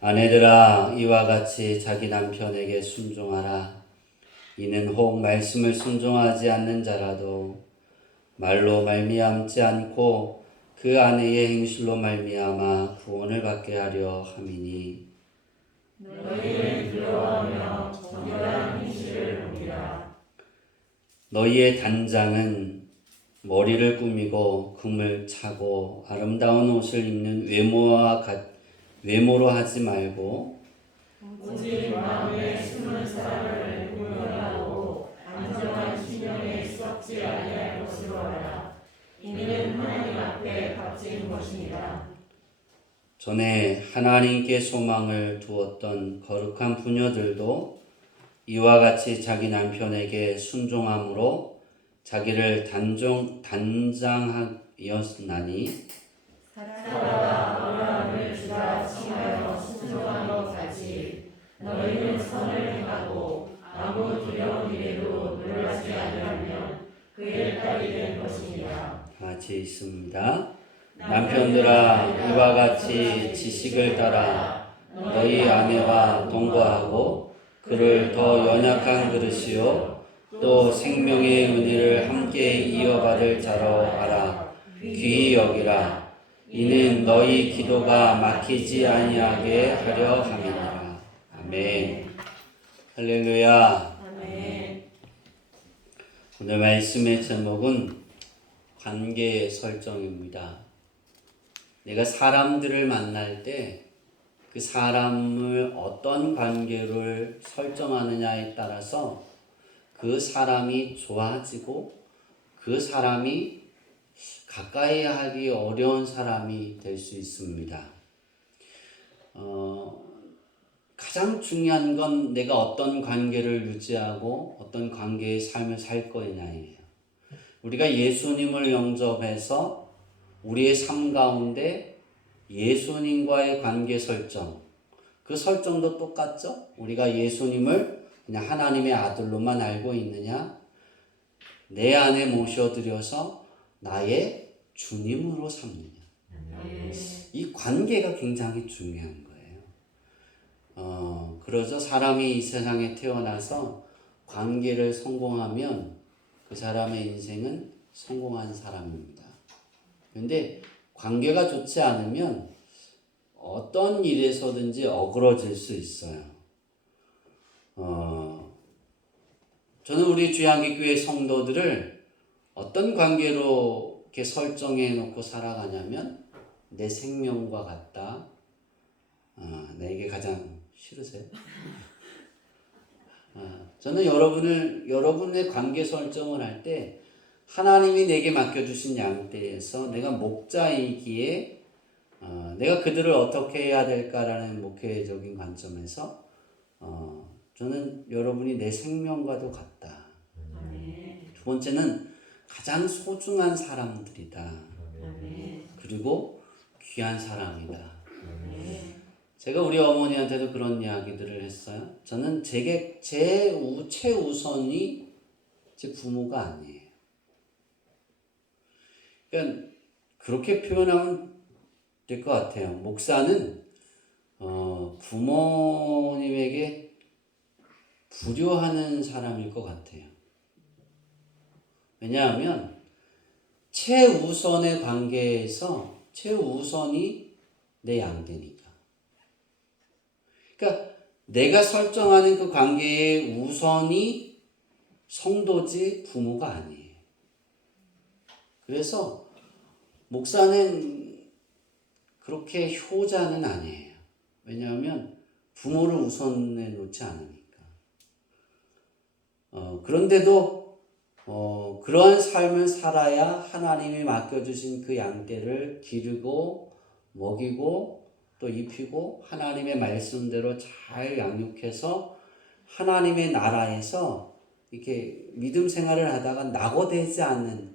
아내들아 이와 같이 자기 남편에게 순종하라. 이는 혹 말씀을 순종하지 않는 자라도 말로 말미암지 않고 그 아내의 행실로 말미암아 구원을 받게 하려 함이니. 너희는 두려워하며 정결한 행실을 보리라. 너희의 단장은 머리를 꾸미고 금을 차고 아름다운 옷을 입는 외모로 하지 말고 오직 마음에 숨은 사랑을 공유하고 안정한 신령에 썩지 아니할 것으로 하라. 이는 하나님 앞에 값진 것이니라. 전에 하나님께 소망을 두었던 거룩한 부녀들도 이와 같이 자기 남편에게 순종함으로 자기를 단장하였나니. 사라가 아브라함을 주라 칭하여 순종한 것 같이 너희는 선을 행하고 아무 두려운 일에도 놀라지 아니하면 그의 딸이 된 것이니라. 같이 있습니다. 남편들아 이와 같이 지식을 따라 너희 아내와 동거하고 그를 더 연약한 그릇이요 또 생명의 은혜를 함께 이어받을 자로 알아 귀히 여기라. 이는 너희 기도가 막히지 아니하게 하려 함이니라. 아멘. 할렐루야. 아멘. 오늘 말씀의 제목은 관계 설정입니다. 내가 사람들을 만날 때 그 사람을 어떤 관계를 설정하느냐에 따라서 그 사람이 좋아지고 그 사람이 가까이 하기 어려운 사람이 될 수 있습니다. 가장 중요한 건 내가 어떤 관계를 유지하고 어떤 관계의 삶을 살 거냐예요. 우리가 예수님을 영접해서 우리의 삶 가운데 예수님과의 관계 설정, 그 설정도 똑같죠? 우리가 예수님을 그냥 하나님의 아들로만 알고 있느냐? 내 안에 모셔들여서 나의 주님으로 삼느냐? 이 관계가 굉장히 중요한 거예요. 그래서 사람이 이 세상에 태어나서 관계를 성공하면 그 사람의 인생은 성공한 사람입니다. 그런데 관계가 좋지 않으면 어떤 일에서든지 어그러질 수 있어요. 저는 우리 주양기교회 성도들을 어떤 관계로 이렇게 설정해 놓고 살아가냐면 내 생명과 같다. 내게 가장 싫으세요? 저는 여러분의 관계 설정을 할 때 하나님이 내게 맡겨주신 양떼에서 내가 목자이기에 내가 그들을 어떻게 해야 될까라는 목회적인 관점에서 저는 여러분이 내 생명과도 같다. 두 번째는 가장 소중한 사람들이다. 그리고 귀한 사람이다. 제가 우리 어머니한테도 그런 이야기들을 했어요. 저는 제 최우선이 제 부모가 아니에요. 그러니까 그렇게 표현하면 될 것 같아요. 목사는 부모님에게 불효하는 사람일 것 같아요. 왜냐하면 최우선의 관계에서 최우선이 내 양떼니까. 그러니까 내가 설정하는 그 관계의 우선이 성도지 부모가 아니에요. 그래서 목사는 그렇게 효자는 아니에요. 왜냐하면 부모를 우선해 놓지 않으니까. 그런데도 그러한 삶을 살아야 하나님이 맡겨주신 그 양떼를 기르고 먹이고 또 입히고 하나님의 말씀대로 잘 양육해서 하나님의 나라에서 이렇게 믿음 생활을 하다가 낙오되지 않는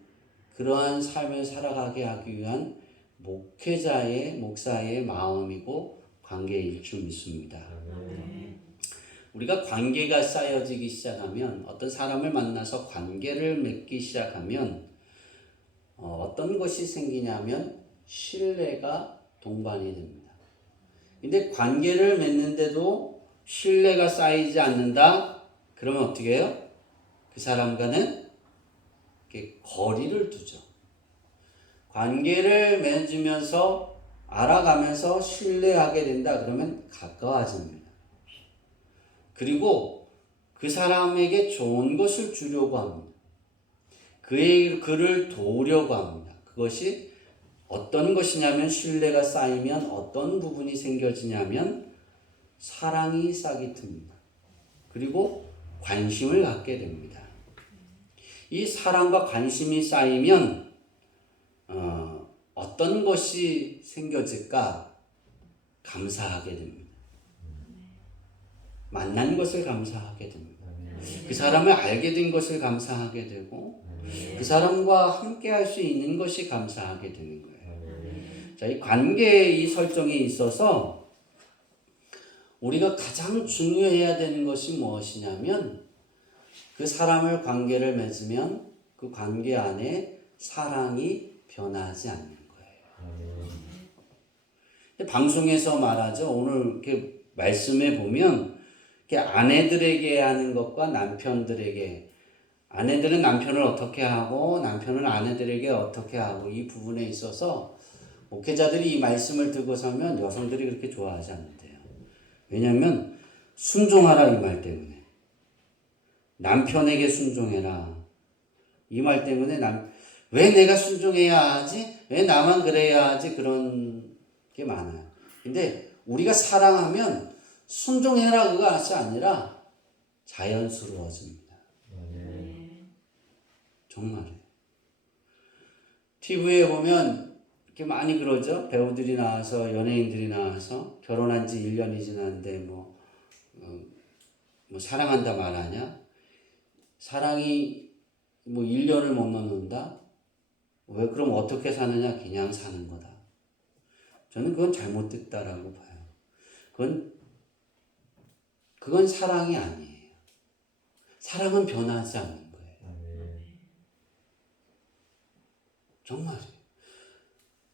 그러한 삶을 살아가게 하기 위한 목사의 마음이고 관계일 줄 믿습니다. 우리가 관계가 쌓여지기 시작하면 어떤 사람을 만나서 관계를 맺기 시작하면 어떤 것이 생기냐면 신뢰가 동반이 됩니다. 근데 관계를 맺는데도 신뢰가 쌓이지 않는다? 그러면 어떻게 해요? 그 사람과는 이렇게 거리를 두죠. 관계를 맺으면서 알아가면서 신뢰하게 된다 그러면 가까워집니다. 그리고 그 사람에게 좋은 것을 주려고 합니다. 그를 도우려고 합니다. 그것이 어떤 것이냐면 신뢰가 쌓이면 어떤 부분이 생겨지냐면 사랑이 싹이 틉니다. 그리고 관심을 갖게 됩니다. 이 사랑과 관심이 쌓이면 어떤 것이 생겨질까? 감사하게 됩니다. 만난 것을 감사하게 됩니다. 그 사람을 알게 된 것을 감사하게 되고 그 사람과 함께 할 수 있는 것이 감사하게 되는 거예요. 자, 이 관계의 이 설정에 있어서 우리가 가장 중요해야 되는 것이 무엇이냐면 그 사람을 관계를 맺으면 그 관계 안에 사랑이 변하지 않는 거예요. 방송에서 말하죠. 오늘 이렇게 말씀해 보면 이렇게 아내들에게 하는 것과 남편들에게, 아내들은 남편을 어떻게 하고 남편은 아내들에게 어떻게 하고, 이 부분에 있어서 목회자들이 이 말씀을 듣고 서면 여성들이 그렇게 좋아하지 않는데요. 왜냐하면 순종하라 이 말 때문에, 남편에게 순종해라 이 말 때문에 왜 내가 순종해야 하지? 왜 나만 그래야 하지? 그런 게 많아요. 근데 우리가 사랑하면 순종해라 그것이 아니라 자연스러워집니다. 정말이에요. TV에 보면 이렇게 많이 그러죠. 배우들이 나와서, 연예인들이 나와서 결혼한 지 1년이 지났는데 뭐 사랑한다 말하냐? 사랑이 뭐 1년을 못 넘는다? 왜 그럼 어떻게 사느냐? 그냥 사는 거다. 저는 그건 잘못됐다라고 봐요. 그건 사랑이 아니에요. 사랑은 변하지 않는 거예요. 정말이에요.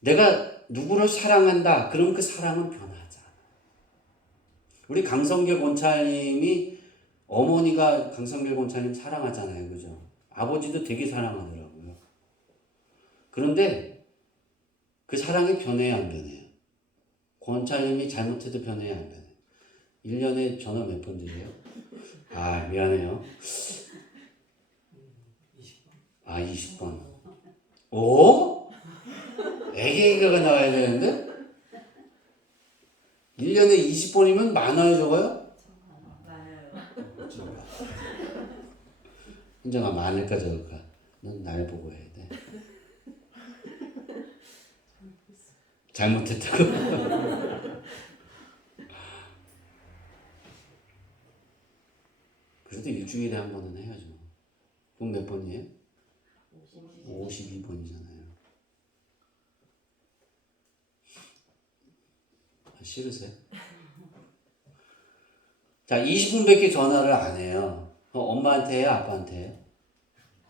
내가 누구를 사랑한다. 그럼 그 사랑은 변하지 않아요. 우리 강성길 권사님이, 어머니가 강성길 권사님 사랑하잖아요. 그죠? 아버지도 되게 사랑하더라고요. 그런데 그 사랑이 변해야 안 변해요? 권사님이 잘못해도 변해야 안 변해요? 1년에 전화 몇 번 드려요? 아, 미안해요. 20번. 오? 애기가 나와야 되는데? 1년에 20번이면 많아요, 적어요? 현정아, 많을까 적을까? 넌 날 보고 해야 돼. 잘못했다고? 그래도 일주일에 한 번은 해야죠. 그럼 몇 번이에요? 52번이잖아요. 싫으세요? 자, 20분밖에 전화를 안 해요. 엄마한테 해요? 아빠한테 해요?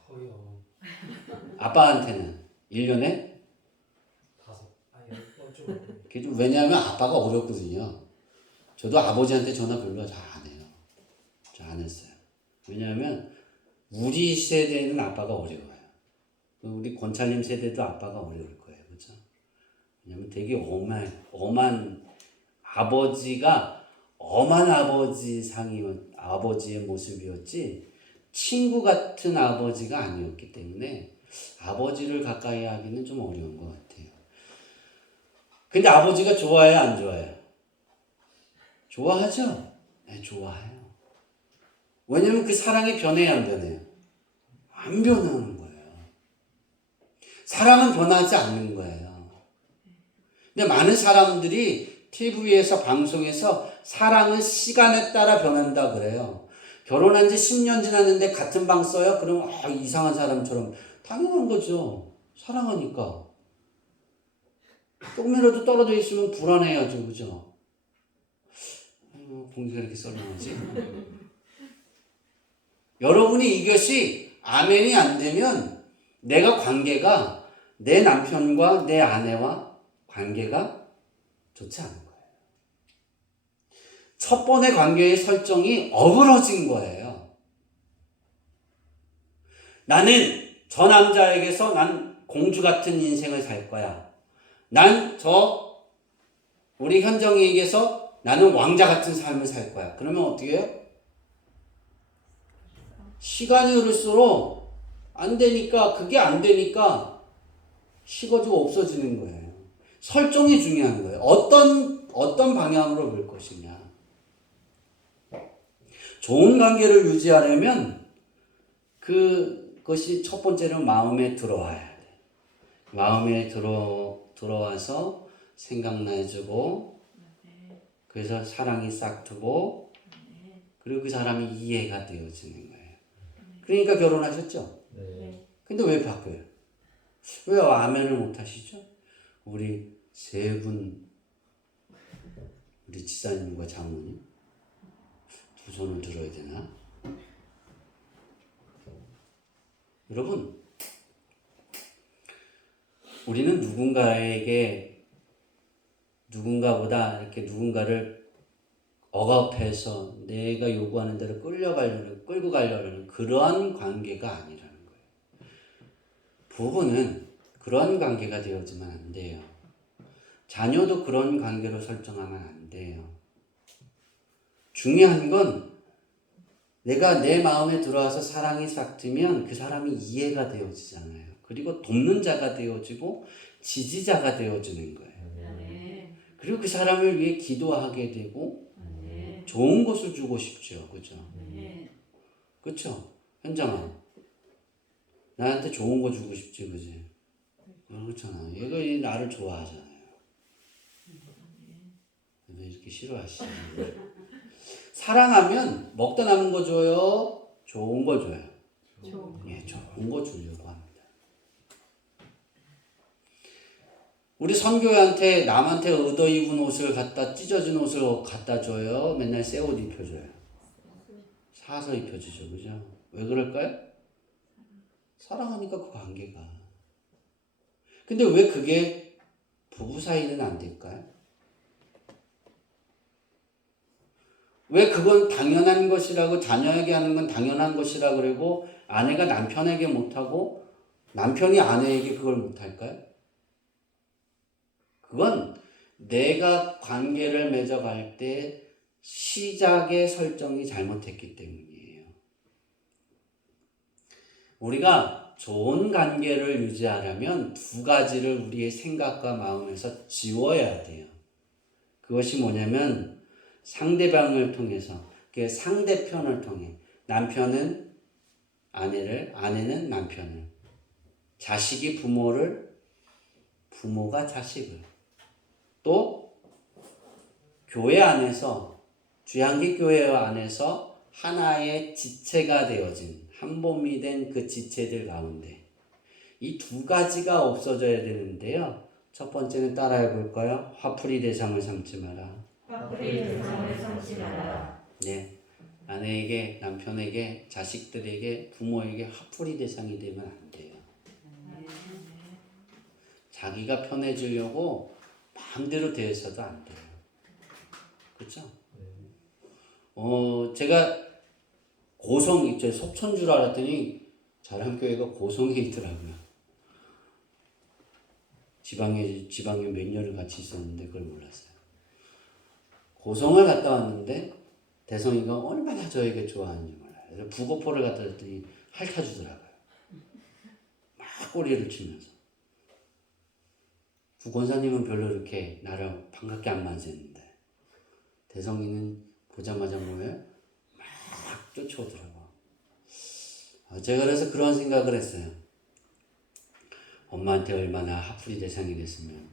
거의요. 아빠한테는 1년에? 5. 아니, 좀 왜냐하면 아빠가 어렵거든요. 저도 아버지한테 전화 별로 잘 안 해요. 잘 안 했어요. 왜냐하면 우리 세대는 아빠가 어려워요. 우리 권찰님 세대도 아빠가 어려울 거예요. 그렇죠? 왜냐하면 되게 엄한 아버지가, 엄한 아버지의 모습이었지 친구 같은 아버지가 아니었기 때문에 아버지를 가까이 하기는 좀 어려운 것 같아요. 근데 아버지가 좋아해요, 안 좋아해요? 좋아하죠? 네, 좋아해요. 왜냐면 그 사랑이 변해야 안 변해요? 안 변하는 거예요. 사랑은 변하지 않는 거예요. 근데 많은 사람들이 TV에서, 방송에서 사랑은 시간에 따라 변한다 그래요. 결혼한 지 10년 지났는데 같은 방 써요? 그럼 이상한 사람처럼. 당연한 거죠. 사랑하니까. 조금이라도 떨어져 있으면 불안해야죠. 그죠? 봉지가 이렇게 썰렁하지? 여러분이 이것이 아멘이 안 되면 관계가 내 남편과 내 아내와 관계가 좋지 않은 거예요. 첫 번의 관계의 설정이 어그러진 거예요. 나는 저 남자에게서 난 공주 같은 인생을 살 거야. 난 우리 현정이에게서 나는 왕자 같은 삶을 살 거야. 그러면 어떻게 해요? 시간이 흐를수록 안 되니까, 그게 안 되니까 식어지고 없어지는 거예요. 설정이 중요한 거예요. 어떤 방향으로 볼 것이냐. 좋은 관계를 유지하려면 그것이 첫 번째는 마음에 들어와야 돼. 마음에 들어와서 생각나해주고, 그래서 사랑이 싹트고, 그리고 그 사람이 이해가 되어지는 거예요. 그러니까 결혼하셨죠? 네. 근데 왜 바뀌어요? 왜 아멘을 못 하시죠? 우리 세 분, 우리 지사님과 장모님, 두 손을 들어야 되나? 여러분, 우리는 누군가보다 이렇게 누군가를 억압해서 내가 요구하는 대로 끌고 가려는 그러한 관계가 아니라는 거예요. 부부는 그런 관계가 되어지면 안 돼요. 자녀도 그런 관계로 설정하면 안 돼요. 중요한 건 내가 내 마음에 들어와서 사랑이 싹트면 그 사람이 이해가 되어지잖아요. 그리고 돕는 자가 되어지고 지지자가 되어지는 거예요. 그리고 그 사람을 위해 기도하게 되고 좋은 것을 주고 싶죠. 그죠? 그쵸? 현정아, 나한테 좋은 거 주고 싶지, 그지? 그렇잖아. 얘가 나를 좋아하잖아요. 왜 이렇게 싫어하시지? 사랑하면 먹다 남은 거 줘요? 좋은 거 줘요? 예, 좋은 거 주려고 합니다. 우리 선교회한테 남한테 얻어 입은 옷을 찢어진 옷을 갖다 줘요? 맨날 새 옷 입혀줘요? 사서 입혀주죠. 그죠? 왜 그럴까요? 사랑하니까 그 관계가. 근데 왜 그게 부부 사이는 안 될까요? 왜 그건 당연한 것이라고, 자녀에게 하는 건 당연한 것이라고 그러고 아내가 남편에게 못하고 남편이 아내에게 그걸 못할까요? 그건 내가 관계를 맺어갈 때 시작의 설정이 잘못했기 때문이에요. 우리가 좋은 관계를 유지하려면 두 가지를 우리의 생각과 마음에서 지워야 돼요. 그것이 뭐냐면 상대방을 통해서, 상대편을 통해, 남편은 아내를, 아내는 남편을, 자식이 부모를, 부모가 자식을, 또 교회 안에서, 주양기 교회 안에서 하나의 지체가 되어진, 한 몸이 된 그 지체들 가운데 이 두 가지가 없어져야 되는데요. 첫 번째는 따라해 볼까요? 화풀이 대상을 삼지 마라. 화풀이 대상을 삼지 마라. 네, 아내에게, 남편에게, 자식들에게, 부모에게 화풀이 대상이 되면 안 돼요. 자기가 편해지려고 마음대로 대해서도 안 돼요. 그렇죠? 제가 고성, 저 속초인 줄 알았더니 자랑교회가 고성에 있더라고요. 지방에 몇 년을 같이 있었는데 그걸 몰랐어요. 고성을 갔다 왔는데 대성이가 얼마나 저에게 좋아하는지 몰라요. 그래서 부고포를 갖다 줬더니 핥아주더라고요. 막 꼬리를 치면서. 부권사님은 별로 이렇게 나를 반갑게 안 만졌는데 대성이는 보자마자 뭐예요? 막 쫓아오더라고. 제가 그래서 그런 생각을 했어요. 엄마한테 얼마나 화풀이 대상이 됐으면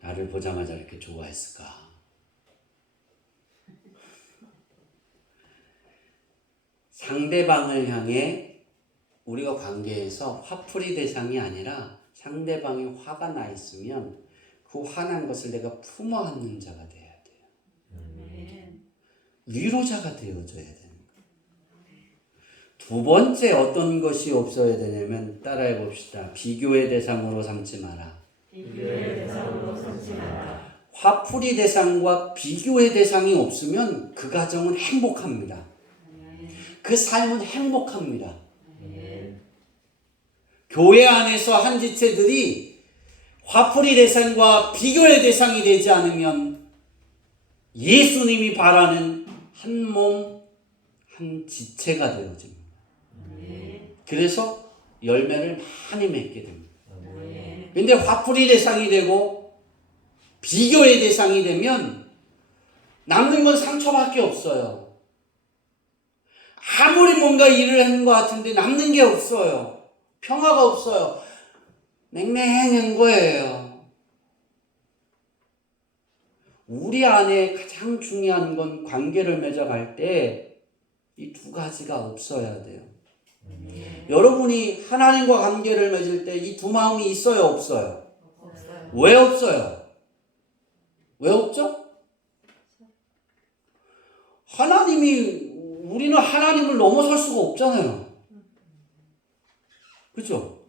나를 보자마자 이렇게 좋아했을까. 상대방을 향해 우리가 관계에서 화풀이 대상이 아니라 상대방이 화가 나 있으면 그 화난 것을 내가 품어 안는 자가 돼야 돼요. 위로자가 되어줘야 되는 거예요. 두 번째 어떤 것이 없어야 되냐면 따라해 봅시다. 비교의 대상으로 삼지 마라. 비교의 대상으로 삼지 마라. 화풀이 대상과 비교의 대상이 없으면 그 가정은 행복합니다. 그 삶은 행복합니다. 교회 안에서 한 지체들이 화풀이 대상과 비교의 대상이 되지 않으면 예수님이 바라는 한 몸, 한 지체가 되어집니다. 그래서 열매를 많이 맺게 됩니다. 근데 화풀이 대상이 되고 비교의 대상이 되면 남는 건 상처밖에 없어요. 아무리 뭔가 일을 하는 것 같은데 남는 게 없어요. 평화가 없어요. 냉랭한 거예요. 우리 안에 가장 중요한 건 관계를 맺어갈 때 이 두 가지가 없어야 돼요. 여러분이 하나님과 관계를 맺을 때 이 두 마음이 있어요, 없어요? 없어요. 왜 없어요? 왜 없죠? 우리는 하나님을 넘어설 수가 없잖아요. 그렇죠?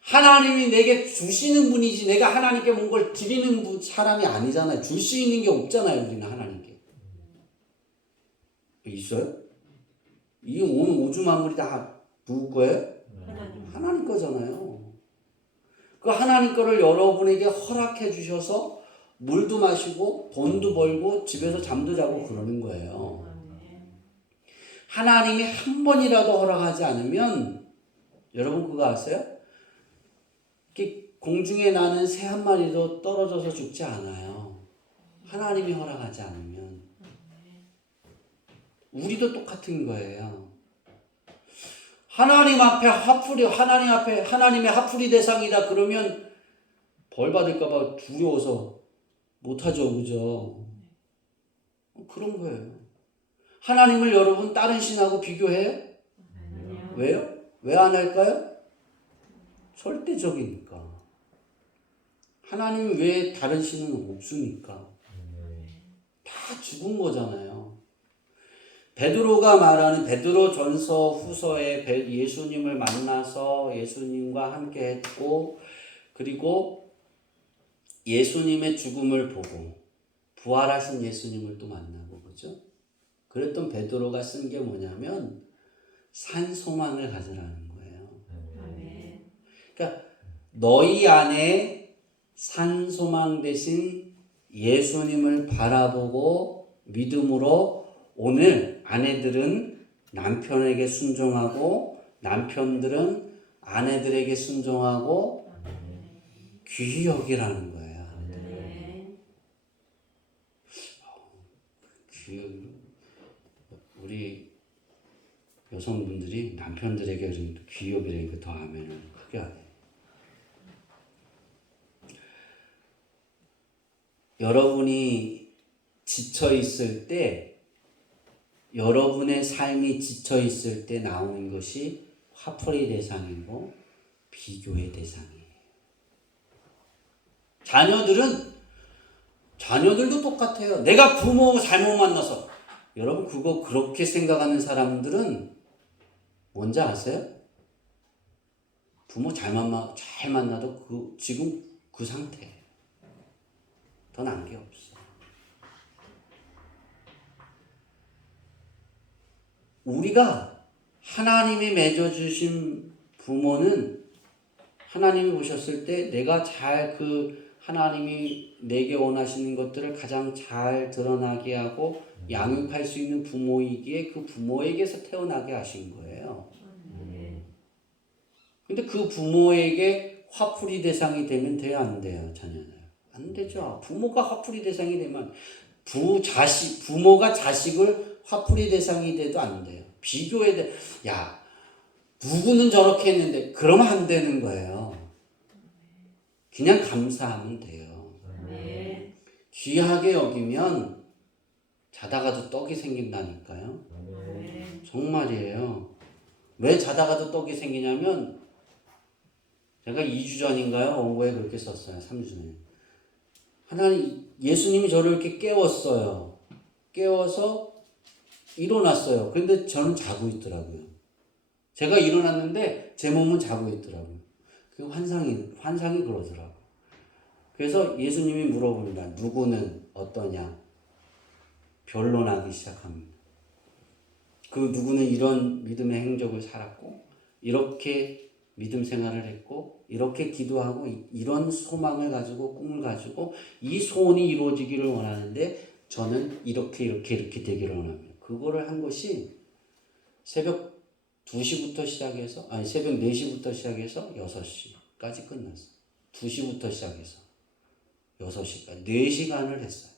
하나님이 내게 주시는 분이지 내가 하나님께 뭔가를 드리는 사람이 아니잖아요. 줄 수 있는 게 없잖아요. 우리는 하나님께. 있어요? 이 온 우주 만물이 다 누구 거예요? 하나님 거잖아요. 그 하나님 거를 여러분에게 허락해 주셔서 물도 마시고 돈도 벌고 집에서 잠도 자고 그러는 거예요. 하나님이 한 번이라도 허락하지 않으면 여러분 그거 아세요? 공중에 나는 새 한 마리도 떨어져서 죽지 않아요. 하나님이 허락하지 않으면. 우리도 똑같은 거예요. 하나님의 화풀이 대상이다 그러면 벌 받을까봐 두려워서 못하죠, 그죠? 그런 거예요. 하나님을 여러분 다른 신하고 비교해요? 왜요? 왜 안 할까요? 절대적이니까. 하나님 외에 다른 신은 없으니까. 다 죽은 거잖아요. 베드로가 말하는 베드로전서 후서에 예수님을 만나서 예수님과 함께 했고 그리고 예수님의 죽음을 보고 부활하신 예수님을 또 만나고 그죠? 그랬던 베드로가 쓴 게 뭐냐면 산소망을 가지라는 거예요. 그러니까 너희 안에 산소망 대신 예수님을 바라보고 믿음으로 오늘 아내들은 남편에게 순종하고 남편들은 아내들에게 순종하고 귀히 여기라는 거예요. 우리 여성분들이 남편들에게 귀히 여기라니까 더 아멘을 크게 하네. 여러분이 지쳐 있을 때 여러분의 삶이 지쳐 있을 때 나오는 것이 화풀이 대상이고 비교의 대상이에요. 자녀들도 똑같아요. 내가 부모 잘못 만나서 여러분 그거 그렇게 생각하는 사람들은 뭔지 아세요? 부모 잘 만나도 지금 그 상태예요. 더 나은 게 없어. 우리가 하나님이 맺어주신 부모는 하나님이 보셨을 때 내가 잘 하나님이 내게 원하시는 것들을 가장 잘 드러나게 하고 양육할 수 있는 부모이기에 그 부모에게서 태어나게 하신 거예요. 근데 그 부모에게 화풀이 대상이 되면 돼요, 안 돼요, 자녀들? 안 되죠. 부모가 화풀이 대상이 되면 부모가 자식을 화풀이 대상이 돼도 안 돼요. 누구는 저렇게 했는데 그러면 안 되는 거예요. 그냥 감사하면 돼요. 귀하게 여기면 자다가도 떡이 생긴다니까요. 정말이에요. 왜 자다가도 떡이 생기냐면 제가 2주 전인가요? 원고에 그렇게 썼어요. 3주 전에. 예수님이 저를 이렇게 깨웠어요. 깨워서 일어났어요. 그런데 저는 자고 있더라고요. 제가 일어났는데 제 몸은 자고 있더라고요. 그 환상이 그러더라고요. 그래서 예수님이 물어봅니다. 누구는 어떠냐? 변론하기 시작합니다. 그 누구는 이런 믿음의 행적을 살았고 이렇게 믿음 생활을 했고 이렇게 기도하고 이런 소망을 가지고 꿈을 가지고 이 소원이 이루어지기를 원하는데 저는 이렇게 되기를 원합니다. 그거를 한 것이 새벽 2시부터 시작해서 새벽 4시부터 시작해서 6시까지 끝났어요. 2시부터 시작해서 6시까지 4시간을 했어요.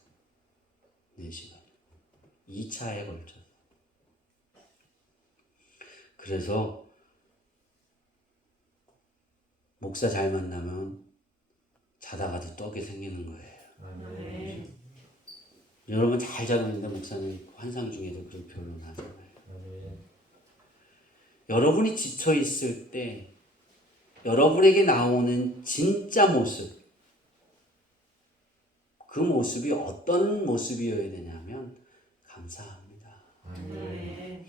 4시간. 2차에 걸쳐서. 그래서 목사 잘 만나면 자다가도 떡이 생기는 거예요. 아멘. 여러분 잘 자고 있는데 목사는 환상 중에도 그렇게 변론하잖아요. 여러분이 지쳐 있을 때 여러분에게 나오는 진짜 모습, 그 모습이 어떤 모습이어야 되냐면 감사합니다. 아멘.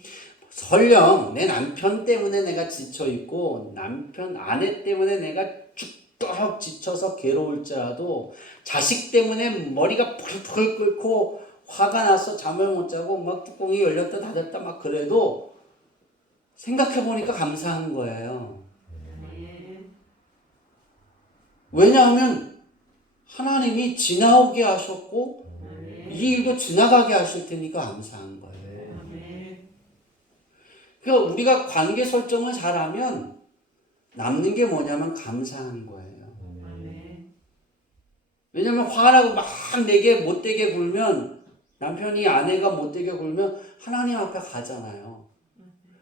설령 내 남편 때문에 내가 지쳐 있고 남편 아내 때문에 내가 죽도록 지쳐서 괴로울지라도 자식 때문에 머리가 펄펄 끓고 화가 나서 잠을 못 자고 막 뚜껑이 열렸다 닫았다 막 그래도 생각해 보니까 감사한 거예요. 아멘. 왜냐하면 하나님이 지나오게 하셨고 아멘. 이 일도 지나가게 하실 테니까 감사한 거예요. 아멘. 그러니까 우리가 관계 설정을 잘하면 남는 게 뭐냐면 감사한 거예요. 아멘. 왜냐면 화가 나고 막 내게 못되게 굴면 남편이 아내가 못되게 굴면 하나님 앞에 가잖아요.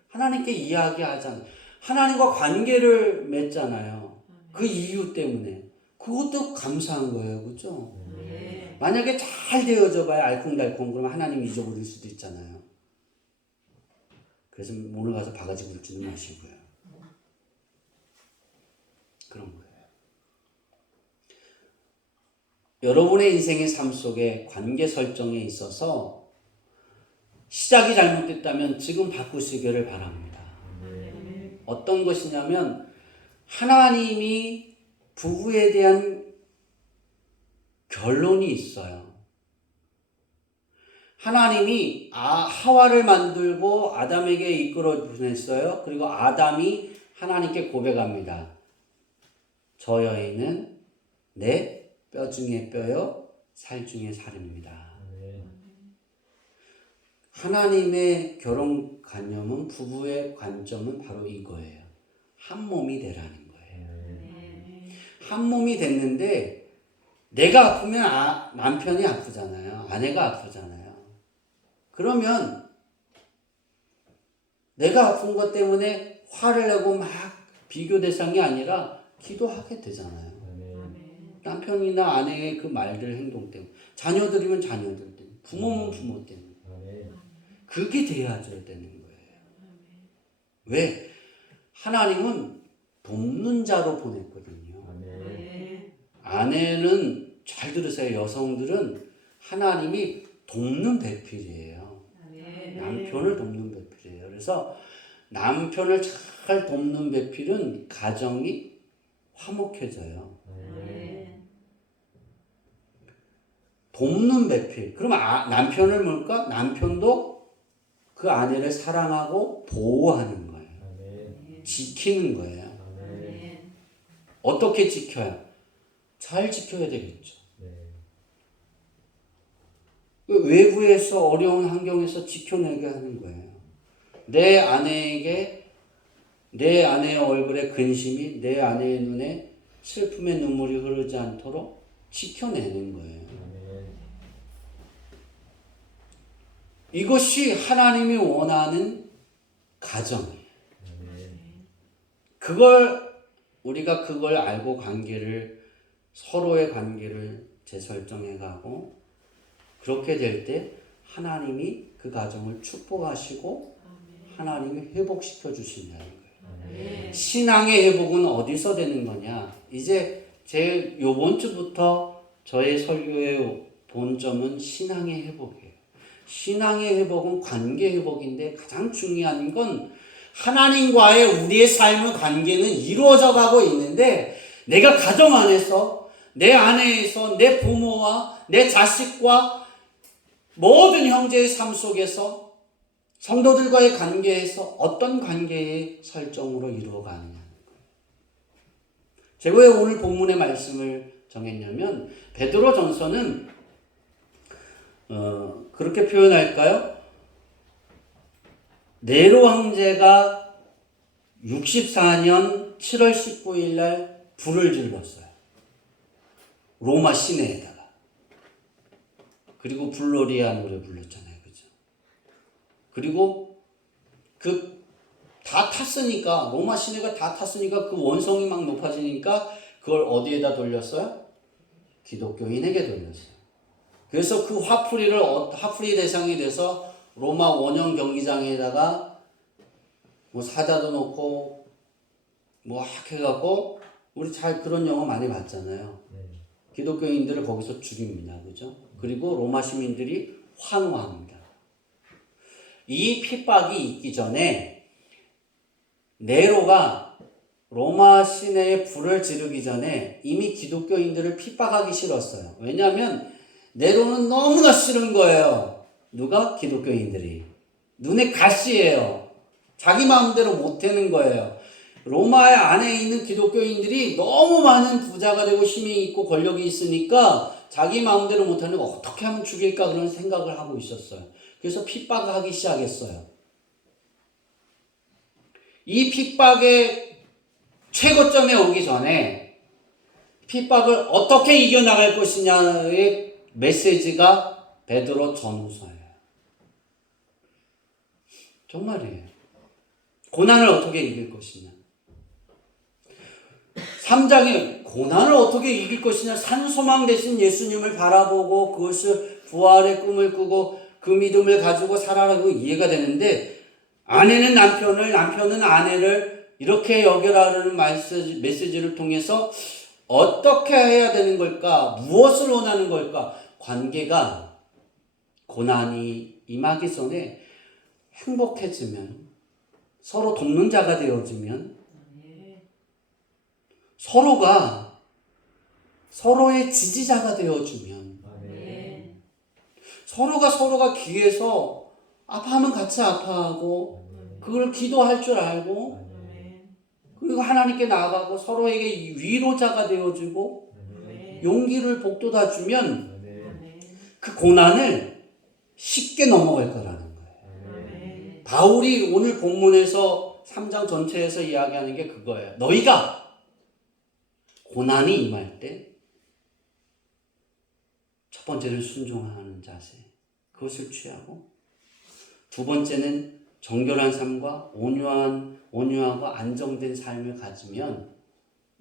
하나님께 이야기하잖아요. 하나님과 관계를 맺잖아요. 그 이유 때문에. 그것도 감사한 거예요. 그죠? 아멘. 만약에 잘 되어져 봐야 알콩달콩 그러면 하나님 잊어버릴 수도 있잖아요. 그래서 오늘 가서 바가지 굴지는 마시고요. 그런 거예요. 여러분의 인생의 삶 속에 관계 설정에 있어서 시작이 잘못됐다면 지금 바꾸시기를 바랍니다. 어떤 것이냐면 하나님이 부부에 대한 결론이 있어요. 하나님이 하와를 만들고 아담에게 이끌어 보냈어요. 그리고 아담이 하나님께 고백합니다. 저 여인은 내 뼈 중에 뼈요 살 중에 살입니다. 하나님의 결혼관념은 부부의 관점은 바로 이거예요. 한 몸이 되라는 거예요. 한 몸이 됐는데 내가 아프면 남편이 아프잖아요. 아내가 아프잖아요. 그러면 내가 아픈 것 때문에 화를 내고 막 비교 대상이 아니라 기도하게 되잖아요. 남편이나 아내의 그 말들 행동 때문에 자녀들이면 자녀들 때문에 부모면 부모 때문에 그게 돼야져야 되는 거예요. 왜? 하나님은 돕는 자로 보냈거든요. 아내는 잘 들으세요. 여성들은 하나님이 돕는 배필이에요. 남편을 돕는 배필이에요. 그래서 남편을 잘 돕는 배필은 가정이 화목해져요. 돕는 배필. 그러면 남편을 뭘까? 남편도 그 아내를 사랑하고 보호하는 거예요. 지키는 거예요. 어떻게 지켜야? 잘 지켜야 되겠죠. 외부에서 어려운 환경에서 지켜내게 하는 거예요. 내 아내에게 내 아내의 얼굴에 근심이 내 아내의 눈에 슬픔의 눈물이 흐르지 않도록 지켜내는 거예요. 이것이 하나님이 원하는 가정이에요. 우리가 그걸 알고 서로의 관계를 재설정해 가고 그렇게 될 때 하나님이 그 가정을 축복하시고 하나님이 회복시켜 주신다는 거예요. 신앙의 회복은 어디서 되는 거냐? 이제 요번 주부터 저의 설교의 본점은 신앙의 회복이에요. 신앙의 회복은 관계 회복인데 가장 중요한 건 하나님과의 우리의 삶의 관계는 이루어져 가고 있는데 내가 가정 안에서 내 아내에서 내 부모와 내 자식과 모든 형제의 삶 속에서 성도들과의 관계에서 어떤 관계의 설정으로 이루어가느냐. 제가 왜 오늘 본문의 말씀을 정했냐면 베드로전서는 그렇게 표현할까요? 네로 황제가 64년 7월 19일 날 불을 질렀어요. 로마 시내에다가. 그리고 블로리아 노래 불렀잖아요. 그죠? 그리고 다 탔으니까, 로마 시내가 다 탔으니까 그 원성이 막 높아지니까 그걸 어디에다 돌렸어요? 기독교인에게 돌렸어요. 그래서 그 화풀이 대상이 돼서 로마 원형 경기장에다가 뭐 사자도 놓고 뭐 해갖고 우리 잘 그런 영화 많이 봤잖아요. 기독교인들을 거기서 죽입니다. 그죠? 그리고 로마 시민들이 환호합니다. 이 핍박이 있기 전에 네로가 로마 시내에 불을 지르기 전에 이미 기독교인들을 핍박하기 싫었어요. 왜냐하면 네로는 너무나 싫은 거예요. 누가? 기독교인들이. 눈에 가시예요. 자기 마음대로 못 되는 거예요. 로마 안에 있는 기독교인들이 너무 많은 부자가 되고 힘이 있고 권력이 있으니까 자기 마음대로 못하는 거 어떻게 하면 죽일까 그런 생각을 하고 있었어요. 그래서 핍박을 하기 시작했어요. 이 핍박의 최고점에 오기 전에 핍박을 어떻게 이겨나갈 것이냐의 메시지가 베드로 전후서예요. 정말이에요. 고난을 어떻게 이길 것이냐. 3장에 고난을 어떻게 이길 것이냐. 산소망 되신 예수님을 바라보고 그것을 부활의 꿈을 꾸고 그 믿음을 가지고 살아가고 이해가 되는데 아내는 남편을, 남편은 아내를 이렇게 여겨라는 메시지를 통해서 어떻게 해야 되는 걸까? 무엇을 원하는 걸까? 관계가 고난이 임하기 전에 행복해지면, 서로 돕는 자가 되어지면, 서로가 서로의 지지자가 되어주면, 서로가 귀해서 아파하면 같이 아파하고, 그걸 기도할 줄 알고, 그리고 하나님께 나아가고 서로에게 위로자가 되어주고, 용기를 북돋아주면 그 고난을 쉽게 넘어갈 거라는 거예요. 바울이 오늘 본문에서 3장 전체에서 이야기하는 게 그거예요. 너희가 고난이 임할 때 첫 번째는 순종하는 자세, 그것을 취하고, 두 번째는 정결한 삶과 온유하고 안정된 삶을 가지면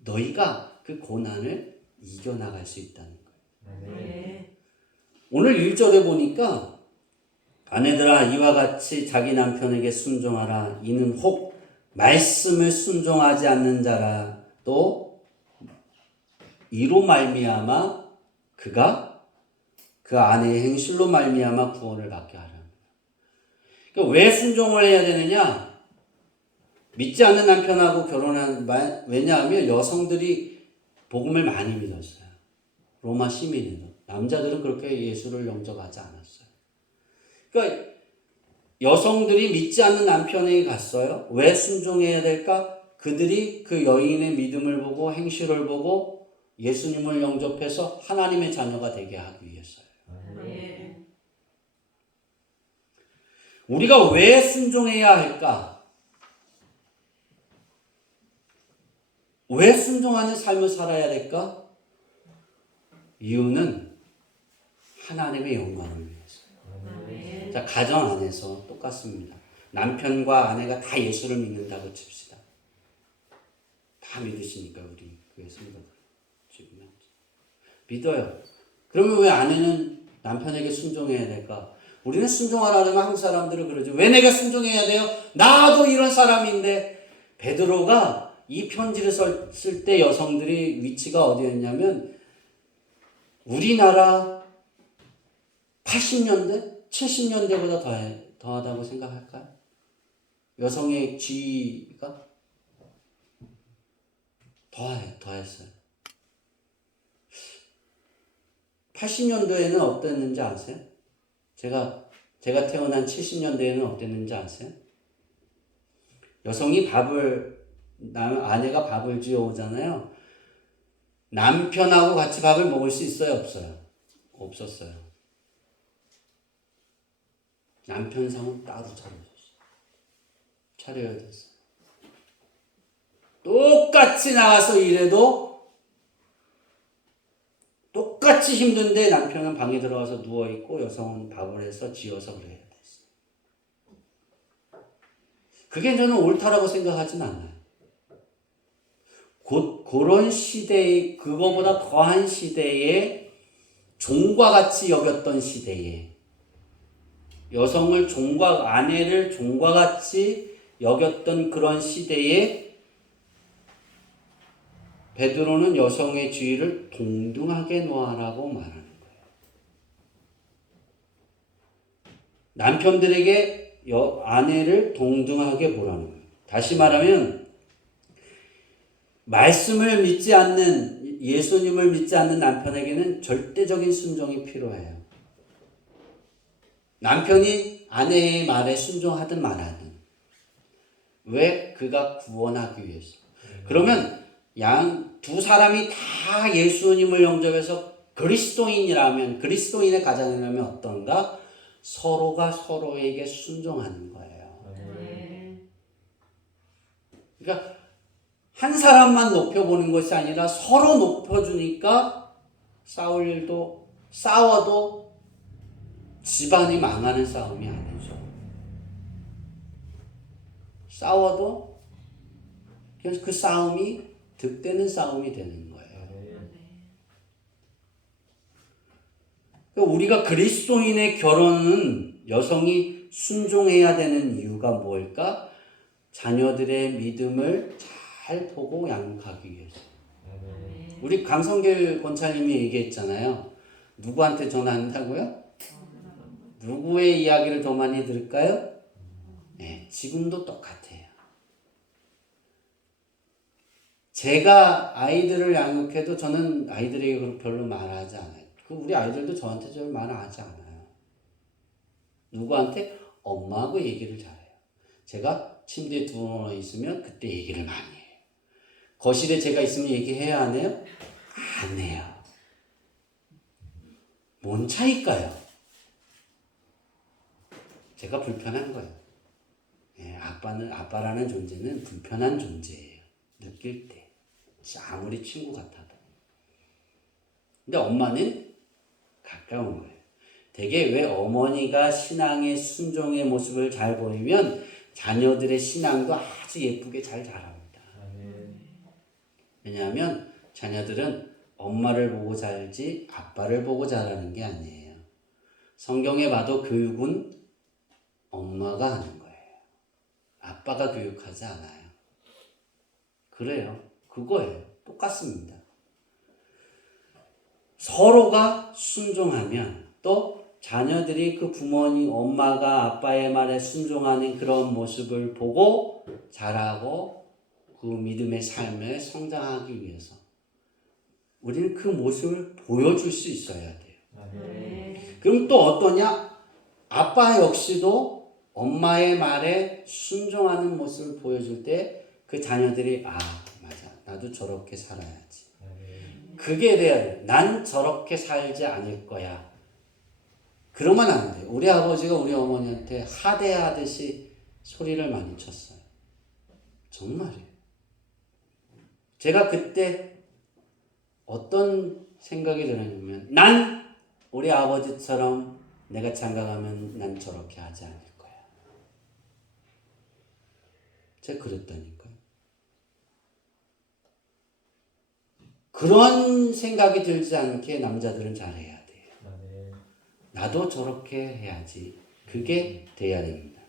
너희가 그 고난을 이겨나갈 수 있다는 거예요. 오늘 1절에 보니까 아내들아 이와 같이 자기 남편에게 순종하라. 이는 혹 말씀을 순종하지 않는 자라 또 이로 말미암아 그가 그 아내의 행실로 말미암아 구원을 받게 하라. 그러니까 왜 순종을 해야 되느냐? 믿지 않는 남편하고 왜냐하면 여성들이 복음을 많이 믿었어요. 로마 시민에도. 남자들은 그렇게 예수를 영접하지 않았어요. 그러니까 여성들이 믿지 않는 남편에게 갔어요. 왜 순종해야 될까? 그들이 그 여인의 믿음을 보고 행실을 보고 예수님을 영접해서 하나님의 자녀가 되게 하기 위해서요. 우리가 왜 순종해야 할까? 왜 순종하는 삶을 살아야 될까? 이유는 하나님의 영광을 위해서. 자, 가정 안에서 똑같습니다. 남편과 아내가 다 예수를 믿는다고 칩시다. 다 믿으시니까 우리 교회 성도들 지금 믿어요. 그러면 왜 아내는 남편에게 순종해야 될까? 우리는 순종하라면 한국 사람들은 그러죠. 왜 내가 순종해야 돼요? 나도 이런 사람인데. 베드로가 이 편지를 쓸 때 여성들이 위치가 어디였냐면 우리나라 80년대, 70년대보다 더하다고 생각할까요? 여성의 지위가 더했어요. 80년도에는 어땠는지 아세요? 제가 태어난 70년대에는 어땠는지 아세요? 여성이 아내가 밥을 지어 오잖아요. 남편하고 같이 밥을 먹을 수 있어요, 없어요? 없었어요. 남편 상은 따로 차려야 됐어요. 똑같이 나가서 일해도 똑같이 힘든데 남편은 방에 들어가서 누워있고 여성은 밥을 해서 지어서 그래야 됐어요. 그게 저는 옳다라고 생각하진 않아요. 곧 그런 시대에, 그거보다 더한 시대에 종과 같이 여겼던 시대에, 여성을 아내를 종과 같이 여겼던 그런 시대에 베드로는 여성의 지위를 동등하게 놓아라고 말하는 거예요. 남편들에게 아내를 동등하게 보라는 거예요. 다시 말하면 말씀을 믿지 않는, 예수님을 믿지 않는 남편에게는 절대적인 순종이 필요해요. 남편이 아내의 말에 순종하든 말하든. 왜? 그가 구원하기 위해서. 그러면 두 사람이 다 예수님을 영접해서 그리스도인의 가정이라면 어떤가? 서로가 서로에게 순종하는 거예요. 그러니까 한 사람만 높여보는 것이 아니라 서로 높여주니까 싸워도 집안이 망하는 싸움이 아니죠. 싸워도 그 싸움이 득되는 싸움이 되는 거예요. 우리가 그리스도인의 결혼은 여성이 순종해야 되는 이유가 뭘까? 자녀들의 믿음을 잘 보고 양육하기 위해서. 우리 강성길 권사님이 얘기했잖아요. 누구한테 전화한다고요? 누구의 이야기를 더 많이 들을까요? 네, 지금도 똑같아요. 제가 아이들을 양육해도 저는 아이들에게 별로 말하지 않아요. 우리 아이들도 저한테 별 말하지 않아요. 누구한테? 엄마하고 얘기를 잘해요. 제가 침대에 누워 있으면 그때 얘기를 많이 해요. 거실에 제가 있으면 얘기해야 안 해요? 안 해요. 뭔 차이일까요? 제가 불편한 거예요. 예, 아빠라는 존재는 불편한 존재예요. 느낄 때. 아무리 친구 같아도. 근데 엄마는 가까운 거예요. 되게 왜 어머니가 신앙의 순종의 모습을 잘 보이면 자녀들의 신앙도 아주 예쁘게 잘 자랍니다. 왜냐하면 자녀들은 엄마를 보고 자라지 아빠를 보고 자라는 게 아니에요. 성경에 봐도 교육은 엄마가 하는 거예요. 아빠가 교육하지 않아요. 그래요. 그거예요. 똑같습니다. 서로가 순종하면 또 자녀들이 그 부모님, 엄마가 아빠의 말에 순종하는 그런 모습을 보고 자라고 그 믿음의 삶에 성장하기 위해서 우리는 그 모습을 보여줄 수 있어야 돼요. 그럼 또 어떠냐? 아빠 역시도 엄마의 말에 순종하는 모습을 보여줄 때 그 자녀들이 맞아. 나도 저렇게 살아야지. 그게 돼야 돼. 난 저렇게 살지 않을 거야. 그러면 안 돼요. 우리 아버지가 우리 어머니한테 하대하듯이 소리를 많이 쳤어요. 정말이에요. 제가 그때 어떤 생각이 들었냐면 난 우리 아버지처럼 내가 장가가면 난 저렇게 하지 않을 거야. 제가 그랬다니까요. 그런 생각이 들지 않게 남자들은 잘해야 돼요. 나도 저렇게 해야지. 그게 돼야 됩니다.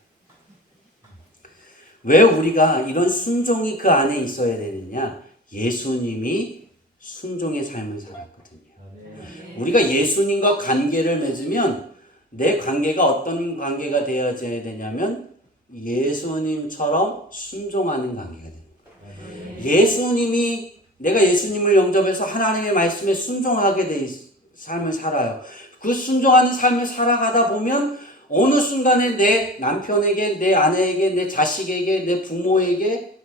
왜 우리가 이런 순종이 그 안에 있어야 되느냐? 예수님이 순종의 삶을 살았거든요. 우리가 예수님과 관계를 맺으면 내 관계가 어떤 관계가 되어져야 되냐면 예수님처럼 순종하는 관계가 됩니다. 내가 예수님을 영접해서 하나님의 말씀에 순종하게 삶을 살아요. 그 순종하는 삶을 살아가다 보면 어느 순간에 내 남편에게, 내 아내에게, 내 자식에게, 내 부모에게,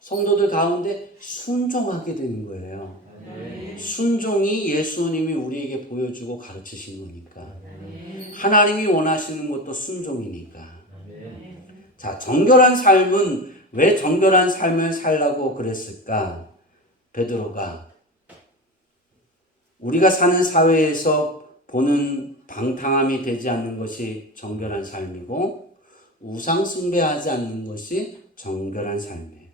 성도들 가운데 순종하게 되는 거예요. 아멘. 순종이 예수님이 우리에게 보여주고 가르치신 거니까. 아멘. 하나님이 원하시는 것도 순종이니까. 아멘. 자, 정결한 삶은 왜 정결한 삶을 살라고 그랬을까? 베드로가 우리가 사는 사회에서 보는 방탕함이 되지 않는 것이 정결한 삶이고 우상 숭배하지 않는 것이 정결한 삶이에요.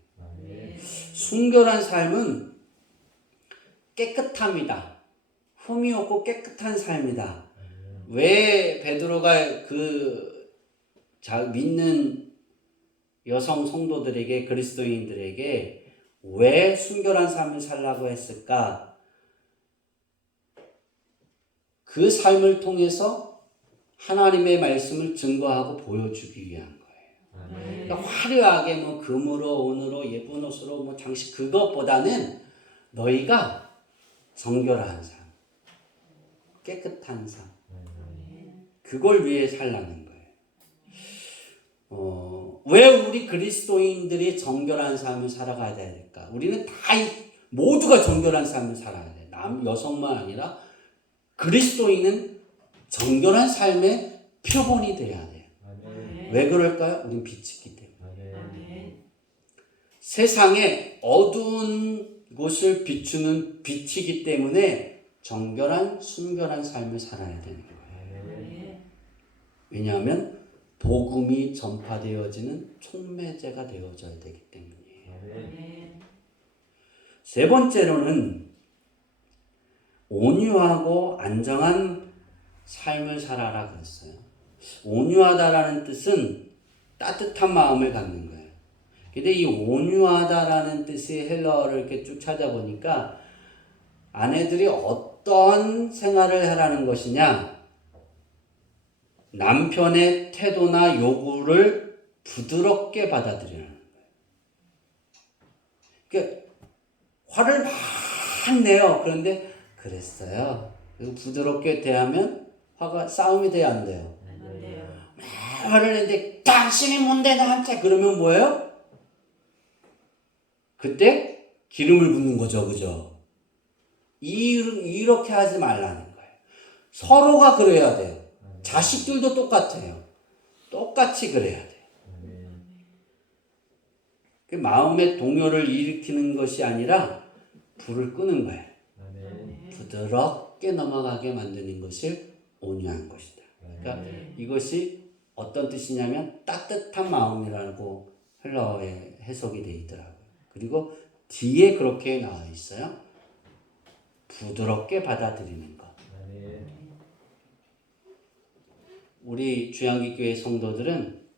순결한 삶은 깨끗함이다. 흠이 없고 깨끗한 삶이다. 왜 베드로가 믿는 여성 성도들에게, 그리스도인들에게 왜 순결한 삶을 살라고 했을까? 그 삶을 통해서 하나님의 말씀을 증거하고 보여주기 위한 거예요. 그러니까 화려하게 뭐 금으로, 은으로, 예쁜 옷으로 뭐 장식, 그것보다는 너희가 정결한 삶, 깨끗한 삶, 그걸 위해 살라는 거예요. 왜 우리 그리스도인들이 정결한 삶을 살아가야 될까? 우리는 다 모두가 정결한 삶을 살아야 돼. 여성만 아니라 그리스도인은 정결한 삶의 표본이 돼야 돼요. 왜 그럴까요? 우린 빛이기 때문에. 아멘. 세상에 어두운 곳을 비추는 빛이기 때문에 정결한, 순결한 삶을 살아야 되는 거예요. 왜냐하면 복음이 전파되어지는 촉매제가 되어져야 되기 때문이에요. 세 번째로는 온유하고 안정한 삶을 살아라 그랬어요. 온유하다라는 뜻은 따뜻한 마음을 갖는 거예요. 근데 이 온유하다라는 뜻의 헬라어를 이렇게 쭉 찾아보니까 아내들이 어떤 생활을 하라는 것이냐? 남편의 태도나 요구를 부드럽게 받아들이라는 거예요. 그러니까 화를 막 내요. 그런데 그랬어요. 그리고 부드럽게 대하면 싸움이 돼야 안 돼요. 안 돼요. 화를 내는데 당신이 뭔데 나한테 그러면 뭐예요? 그때 기름을 붓는 거죠. 그죠? 이렇게 하지 말라는 거예요. 서로가 그래야 돼요. 자식들도 똑같아요. 똑같이 그래야 돼요. 그 마음의 동요를 일으키는 것이 아니라 불을 끄는 거예요. 부드럽게 넘어가게 만드는 것이 온유한 것이다. 그러니까 이것이 어떤 뜻이냐면 따뜻한 마음이라고 헬라어에 해석이 되어 있더라고요. 그리고 뒤에 그렇게 나와 있어요. 부드럽게 받아들이는 것. 우리 주양기 교회 성도들은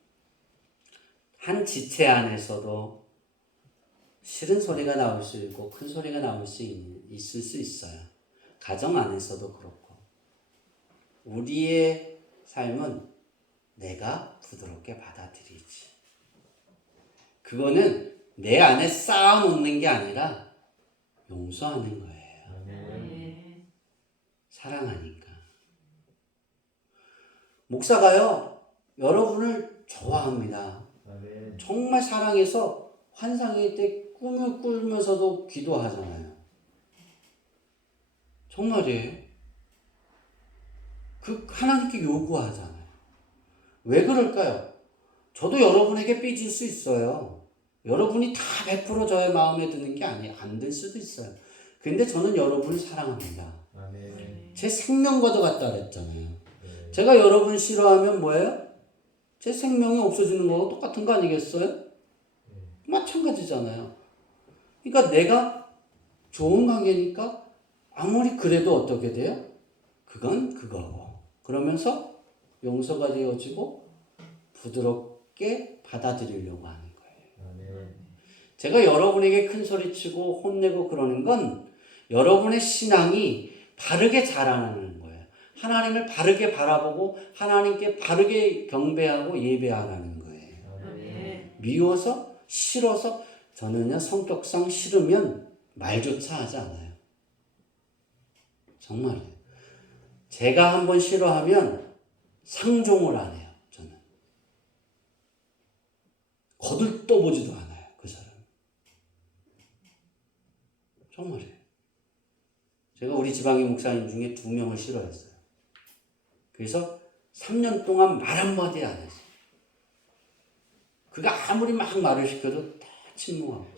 한 지체 안에서도 싫은 소리가 나올 수 있고 큰 소리가 나올 수 있을 수 있어요. 가정 안에서도 그렇고 우리의 삶은 내가 부드럽게 받아들이지. 그거는 내 안에 쌓아놓는 게 아니라 용서하는 거예요. 사랑하니까. 목사가요, 여러분을 좋아합니다. 정말 사랑해서 환상일 때 꿈을 꾸면서도 기도하잖아요. 정말이에요. 하나님께 요구하잖아요. 왜 그럴까요? 저도 여러분에게 삐질 수 있어요. 여러분이 다 100% 저의 마음에 드는 게 아니에요. 안 될 수도 있어요. 근데 저는 여러분을 사랑합니다. 제 생명과도 같다 그랬잖아요. 제가 여러분 싫어하면 뭐예요? 제 생명이 없어지는 거하고 똑같은 거 아니겠어요? 마찬가지잖아요. 그러니까 내가 좋은 관계니까 아무리 그래도 어떻게 돼요? 그건 그거고. 그러면서 용서가 되어지고 부드럽게 받아들이려고 하는 거예요. 제가 여러분에게 큰 소리치고 혼내고 그러는 건 여러분의 신앙이 바르게 자라나는 거예요. 하나님을 바르게 바라보고 하나님께 바르게 경배하고 예배하라는 거예요. 미워서 싫어서 저는요 성격상 싫으면 말조차 하지 않아요. 정말이에요. 제가 한번 싫어하면 상종을 안 해요. 저는 거들떠보지도 않아요. 그 사람 정말이에요. 제가 우리 지방의 목사님 중에 2명을 싫어했어요. 그래서 3년 동안 말 한마디 안 했어요. 그가 아무리 막 말을 시켜도 다 침묵하고.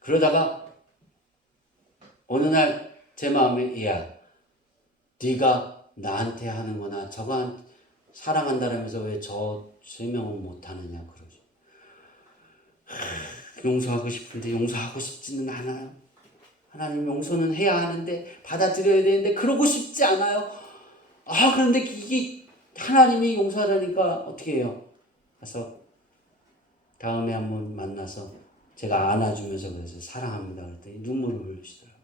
그러다가 어느 날 제 마음에 야, 네가 나한테 하는 거나 저가 사랑한다라면서 왜 저 3명은 못하느냐 그러죠. 용서하고 싶은데 용서하고 싶지는 않아요. 하나님 용서는 해야 하는데 받아들여야 되는데 그러고 싶지 않아요. 그런데 이게 하나님이 용서하라니까 어떻게 해요? 가서 다음에 한번 만나서 제가 안아주면서 그래서 사랑합니다 그랬더니 눈물을 흘리시더라고요.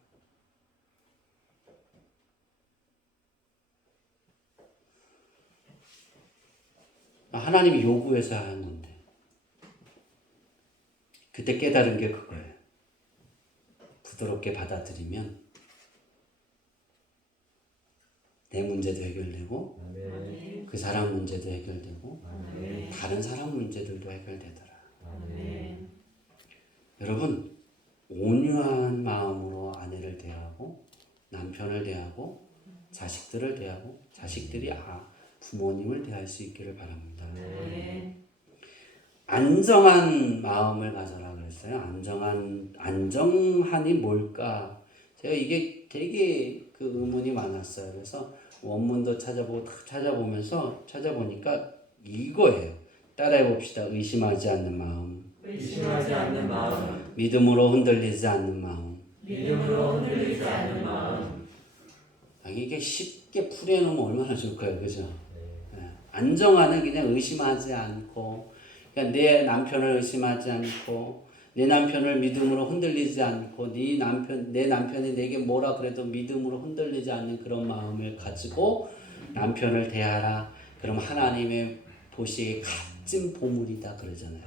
하나님이 요구해서 하는 건데 그때 깨달은 게 그거예요. 부드럽게 받아들이면 내 문제도 해결되고 아멘. 그 사람 문제도 해결되고 아멘. 다른 사람 문제들도 해결되더라. 아멘. 여러분 온유한 마음으로 아내를 대하고 남편을 대하고 자식들을 대하고 자식들이 부모님을 대할 수 있기를 바랍니다. 안정한 마음을 가져라 그랬어요. 안정한이 뭘까? 제가 이게 되게 그 의문이 많았어요. 그래서 원문도 찾아보고 다 찾아보니까 이거예요. 따라해 봅시다. 의심하지 않는 마음, 의심하지 않는 마음, 믿음으로 흔들리지 않는 마음. 믿음으로 흔들리지 않는 마음. 이게 쉽게 풀이해놓으면 얼마나 좋을까요, 그죠? 네. 안정화는 그냥 의심하지 않고, 그냥 내 남편을 의심하지 않고, 내 남편을 믿음으로 흔들리지 않고, 내 남편이 내게 뭐라 그래도 믿음으로 흔들리지 않는 그런 마음을 가지고 남편을 대하라. 그럼 하나님의 보시기에 값진 보물이다 그러잖아요.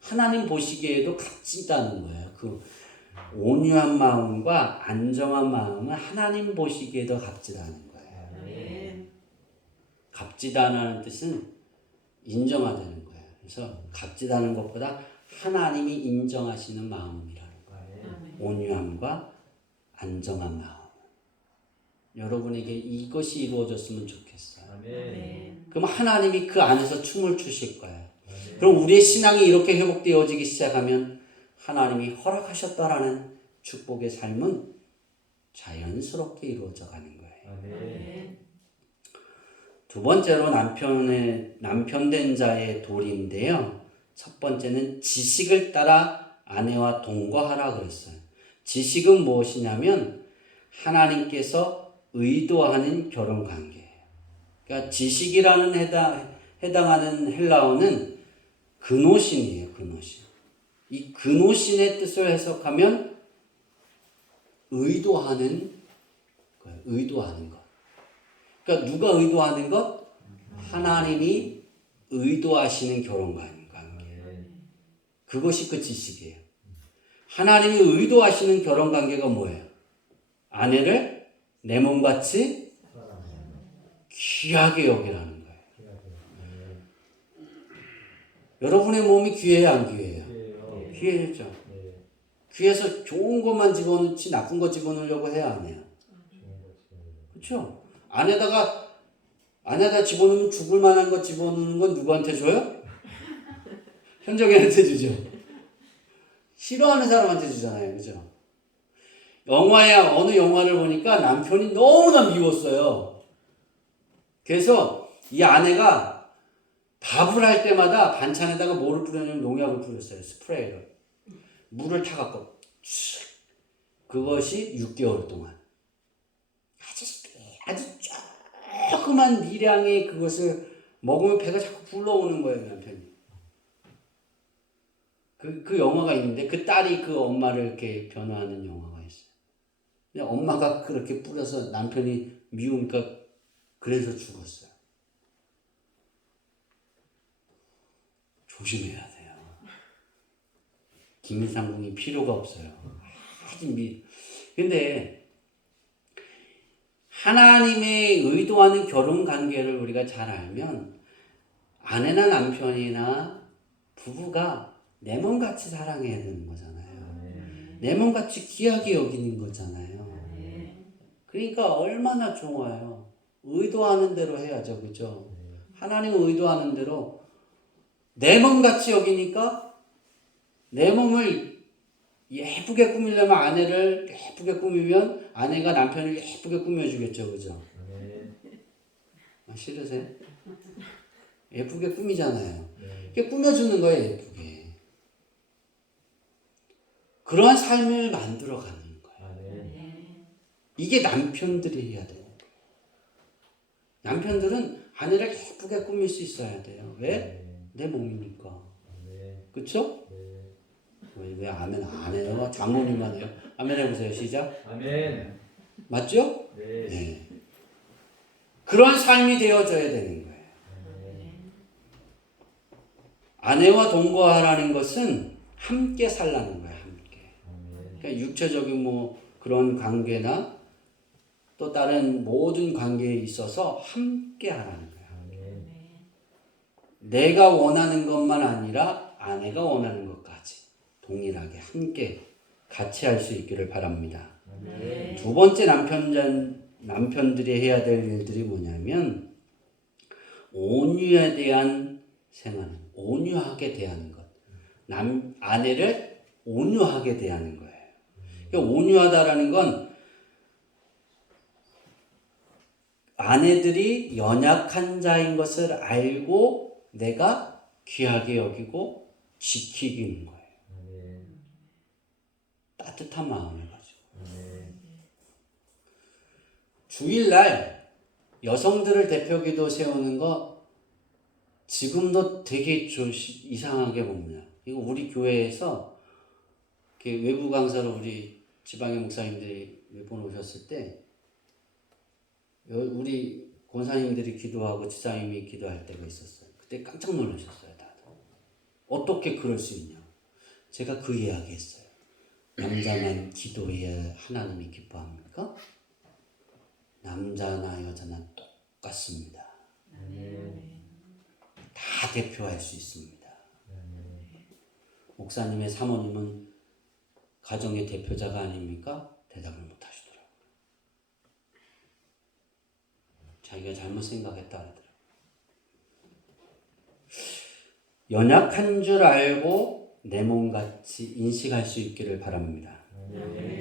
하나님 보시기에도 값지다는 거예요. 그 온유한 마음과 안정한 마음은 하나님 보시기에도 값지다는 거예요. 값지다는 뜻은 인정하다는 거예요. 그래서 값지다는 것보다 하나님이 인정하시는 마음이라는 거예요. 온유함과 안정한 마음. 여러분에게 이것이 이루어졌으면 좋겠어요. 그럼 하나님이 그 안에서 춤을 추실 거예요. 그럼 우리의 신앙이 이렇게 회복되어지기 시작하면 하나님이 허락하셨다라는 축복의 삶은 자연스럽게 이루어져 가는 거예요. 두 번째로 남편 된 자의 도리인데요. 첫 번째는 지식을 따라 아내와 동거하라 그랬어요. 지식은 무엇이냐면 하나님께서 의도하는 결혼 관계예요. 그러니까 지식이라는 해당하는 헬라어는 그노신이에요. 그노신. 이 그노신의 뜻을 해석하면 의도하는 거예요. 의도하는 것. 그러니까 누가 의도하는 것? 하나님이 의도하시는 결혼 관계. 그것이 그 지식이에요. 하나님이 의도하시는 결혼 관계가 뭐예요? 아내를 내 몸같이 귀하게 여기라는 거예요. 여러분의 몸이 귀해요, 안 귀해요? 귀해죠. 귀해서 좋은 것만 집어넣지 나쁜 거 집어넣으려고 해야 안 해요. 그렇죠? 안에다 집어넣으면 죽을 만한 거 집어넣는 건 누구한테 줘요? 현정이한테 주죠. 싫어하는 사람한테 주잖아요. 그죠? 어느 영화를 보니까 남편이 너무나 미웠어요. 그래서 이 아내가 밥을 할 때마다 반찬에다가 뭐를 뿌렸냐면 농약을 뿌렸어요. 스프레이를. 물을 타갖고 그것이 6개월 동안 아주 조그만 미량의 그것을 먹으면 배가 자꾸 불러오는 거예요. 남편이. 그 영화가 있는데 그 딸이 그 엄마를 이렇게 변화하는 영화가 있어요. 근데 엄마가 그렇게 뿌려서 남편이 미우니까 그래서 죽었어요. 조심해야 돼요. 김일상궁이 필요가 없어요. 근데 하나님의 의도하는 결혼 관계를 우리가 잘 알면 아내나 남편이나 부부가 내 몸같이 사랑해야 되는 거잖아요. 내 몸같이 귀하게 여기는 거잖아요. 그러니까 얼마나 좋아요. 의도하는 대로 해야죠. 그죠? 하나님 의도하는 대로 내 몸같이 여기니까 내 몸을 예쁘게 꾸미려면 아내를 예쁘게 꾸미면 아내가 남편을 예쁘게 꾸며주겠죠. 그죠? 싫으세요? 예쁘게 꾸미잖아요. 이게 꾸며주는 거예요. 예쁘게. 그러한 삶을 만들어가는 거예요. 이게 남편들이 해야 돼요. 남편들은 아내를 예쁘게 꾸밀 수 있어야 돼요. 왜? 내 몸이니까. 그쵸? 왜 아멘 안 해요? 장모님만 해요. 아멘 해보세요. 시작. 아멘. 맞죠? 네. 네. 그런 삶이 되어져야 되는 거예요. 아내와 동거하라는 것은 함께 살라는 거예요. 함께. 그러니까 육체적인 뭐 그런 관계나 또 다른 모든 관계에 있어서 함께 하라는 거예요. 내가 원하는 것만 아니라 아내가 원하는 것까지 동일하게 함께 같이 할 수 있기를 바랍니다. 두 번째 남편들이 해야 될 일들이 뭐냐면 온유에 대한 생활, 온유하게 대하는 것. 아내를 온유하게 대하는 거예요. 그러니까 온유하다라는 건 아내들이 연약한 자인 것을 알고 내가 귀하게 여기고 지키기는 거예요. 따뜻한 마음을 가지고. 주일날 여성들을 대표기도 세우는 거 지금도 되게 이상하게 봅니다. 이거 우리 교회에서 외부 강사로 우리 지방의 목사님들이 몇 번 오셨을 때 우리 권사님들이 기도하고 지사님이 기도할 때가 있었어요. 그때 깜짝 놀라셨어요. 다들. 어떻게 그럴 수 있냐. 제가 그 이야기 했어요. 남자만 기도해야 하나님이 기뻐합니까? 남자나 여자나 똑같습니다. 다 대표할 수 있습니다. 목사님의 사모님은 가정의 대표자가 아닙니까? 대답을 못 하시더라고요. 자기가 잘못 생각했다 하더라고요. 연약한 줄 알고 내 몸같이 인식할 수 있기를 바랍니다.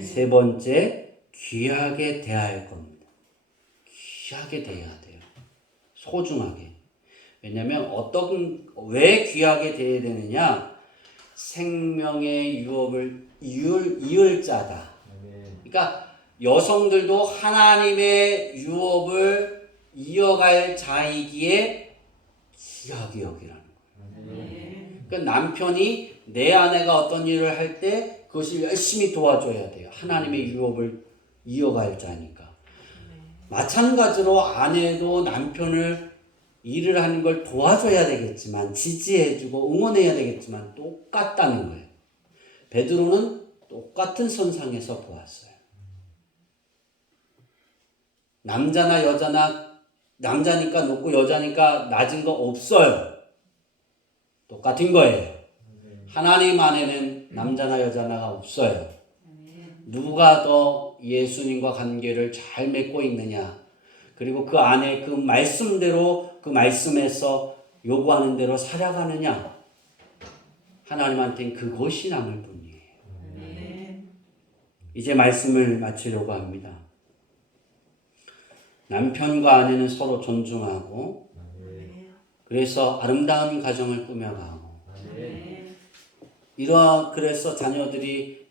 세 번째, 귀하게 대할 겁니다. 귀하게 대해야 돼요. 소중하게. 왜냐하면 왜 귀하게 대해야 되느냐? 생명의 유업을 이을 자다. 그러니까 여성들도 하나님의 유업을 이어갈 자이기에 귀하게 여기라는 거예요. 그러니까 남편이 내 아내가 어떤 일을 할 때 그것을 열심히 도와줘야 돼요. 하나님의 유업을 이어갈 자니까. 마찬가지로 아내도 남편을 일을 하는 걸 도와줘야 되겠지만 지지해주고 응원해야 되겠지만 똑같다는 거예요. 베드로는 똑같은 선상에서 보았어요. 남자나 여자나 남자니까 높고 여자니까 낮은 거 없어요. 똑같은 거예요. 하나님 안에는 남자나 여자나가 없어요. 누가 더 예수님과 관계를 잘 맺고 있느냐, 그리고 그 안에 그 말씀대로 그 말씀에서 요구하는 대로 살아가느냐, 하나님한테는 그것이 남을 뿐이에요. 이제 말씀을 마치려고 합니다. 남편과 아내는 서로 존중하고 그래서 아름다운 가정을 꾸며가고 그래서 자녀들이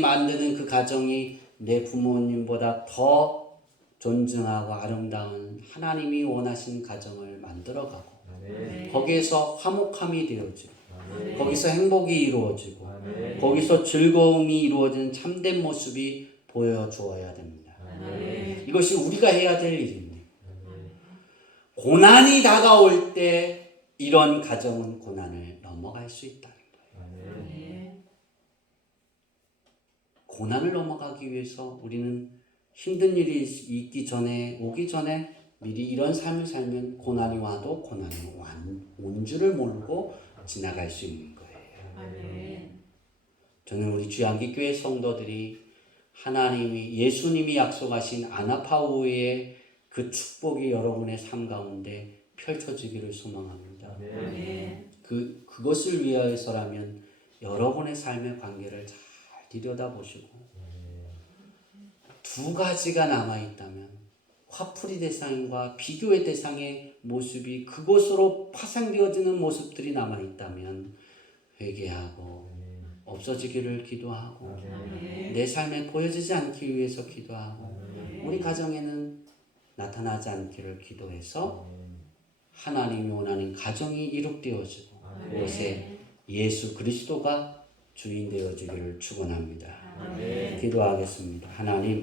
만드는 그 가정이 내 부모님보다 더 존중하고 아름다운 하나님이 원하신 가정을 만들어가고 거기에서 화목함이 되어지고 거기서 행복이 이루어지고 거기서 즐거움이 이루어지는 참된 모습이 보여주어야 됩니다. 이것이 우리가 해야 될 일입니다. 고난이 다가올 때 이런 가정은 고난을 넘어갈 수 있다는 거예요. 고난을 넘어가기 위해서 우리는 힘든 일이 있기 전에 오기 전에 미리 이런 삶을 살면 고난이 와도 고난이 온 줄을 모르고 지나갈 수 있는 거예요. 아멘. 저는 우리 주양기교회 성도들이 하나님이 예수님이 약속하신 아나파우의 그 축복이 여러분의 삶 가운데 펼쳐지기를 소망합니다. 아멘. 그것을 위하여서라면 여러분의 삶의 관계를 잘 들여다보시고 두 가지가 남아있다면 화풀이 대상과 비교의 대상의 모습이 그것으로 파생되어지는 모습들이 남아있다면 회개하고 없어지기를 기도하고 아멘. 내 삶에 보여지지 않기 위해서 기도하고 우리 가정에는 나타나지 않기를 기도해서 하나님이 원하는 가정이 이룩되어지고 그것에 예수 그리스도가 주인 되어지기를 축원합니다. 아멘. 기도하겠습니다. 하나님